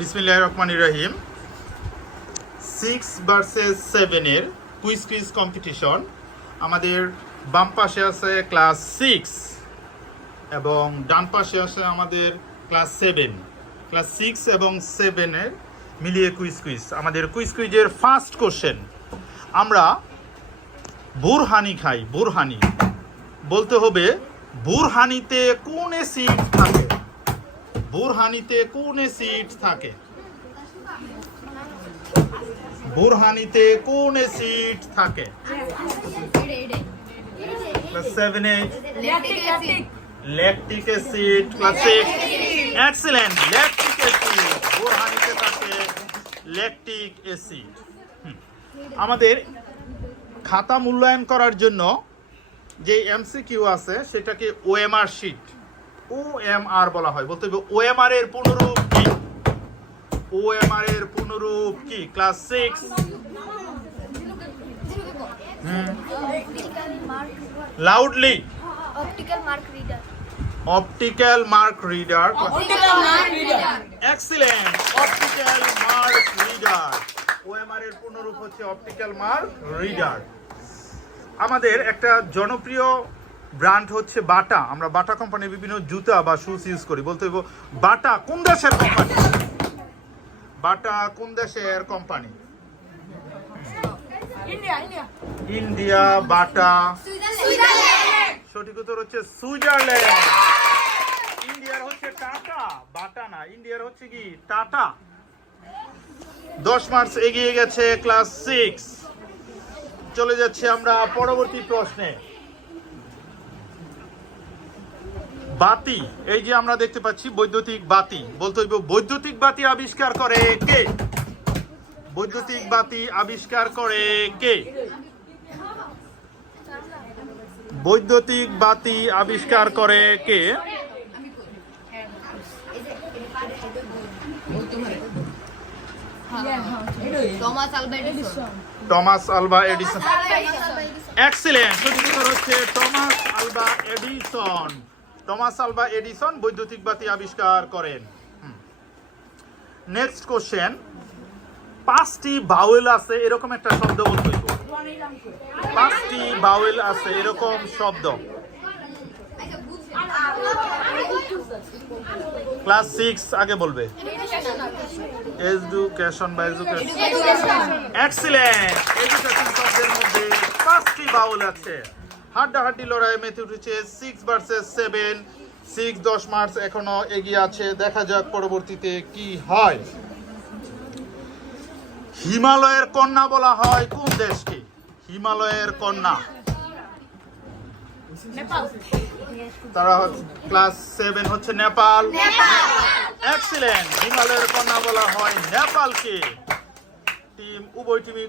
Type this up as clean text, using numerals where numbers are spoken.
বিসমিল্লাহির রহমানির রহিম। 6 ভার্সেস 7 এর কুইজ কম্পিটিশন। আমাদের বাম পাশে আছে ক্লাস 6 এবং ডান পাশে আছে আমাদের ক্লাস 7। ক্লাস 6 এবং 7 এর মিলিয়ে কুইজ। আমাদের কুইজের ফার্স্ট কোশ্চেন, আমরা বুরহানি খাই। বুরহানি বলতে হবে বুরহানিতে কোন অ্যাসিড থাকে? বুরহানিতে কোন অ্যাসিড থাকে? বুরহানিতে কোন অ্যাসিড থাকে? ক্লাস 7 এ lactic acid. Class 6 excellent, lactic acid. বুরহানিতে থাকে ল্যাকটিক অ্যাসিড। আমাদের খাতা মূল্যায়ন করার জন্য যে এমসিকিউ আছে সেটাকে ওএমআর শিট, ওএমআর বলা হয়। বলতে হবে ওএমআর এর পুনরূপ কি? ওএমআর এর পুনরূপ কি? Class 6 loudly. Optical mark reader. Optical mark reader. Excellent, optical mark reader. OMR এর পুনরূপ হচ্ছে অপটিক্যাল মার্ক রিডার। আমাদের একটা জনপ্রিয় ব্র্যান্ড হচ্ছে বাটা। আমরা বাটা কোম্পানির বিভিন্ন জুতা বা শুজ ইউজ করি। বলতে হবে বাটা কোন দেশের কোম্পানি? বাটা কোন দেশের কোম্পানি? ইন্ডিয়া। বাটা সঠিক উত্তর হচ্ছে সুইজারল্যান্ড। ইন্ডিয়ার হচ্ছে টাটা, বাটা না। ইন্ডিয়ার হচ্ছে কি? টাটা। 10 মার্কস এগিয়ে গেছে ক্লাস 6। চলে যাচ্ছে আমরা পরবর্তী প্রশ্নে। বাতি, এই যে আমরা দেখতে পাচ্ছি বৈদ্যুতিক বাতি। বলতে হইব বৈদ্যুতিক বাতি আবিষ্কার করে কে? বৈদ্যুতিক বাতি আবিষ্কার করে কে? বৈদ্যুতিক বাতি আবিষ্কার করে কে? Thomas Alva Edison. এক্সিলেন্ট, সঠিক উত্তর হচ্ছে Thomas Alva Edison. Thomas Alva Edison বৈদ্যুতিক বাতি আবিষ্কার করেন। নেক্সট কোশ্চেন, 5টি ভাওয়েল আছে এরকম একটা শব্দ বলতে হইব। 5টি ভাওয়েল আছে এরকম শব্দ। ক্লাস 6 আগে বলবে। এডুকেশন বা এডুকেশন। এক্সিলেন্ট, এডুকেশন শব্দের মধ্যে 5টি ভাওয়েল আছে। হাড্ডাহাড্ডি লড়াই মেতে উঠেছে 6 ভার্সেস 7। 6 10 মার্কস এখনো এগিয়ে আছে। দেখা যাক পরবর্তীতে কি হয়। হিমালয়ের কন্যা বলা হয় কোন দেশকে? হিমালয়ের কন্যা। তারা ক্লাস 7 হচ্ছে নেপাল। এক্সিলেন্ট, হিমালয়ের কন্যা বলা হয় নেপালকে। উভয় টিমই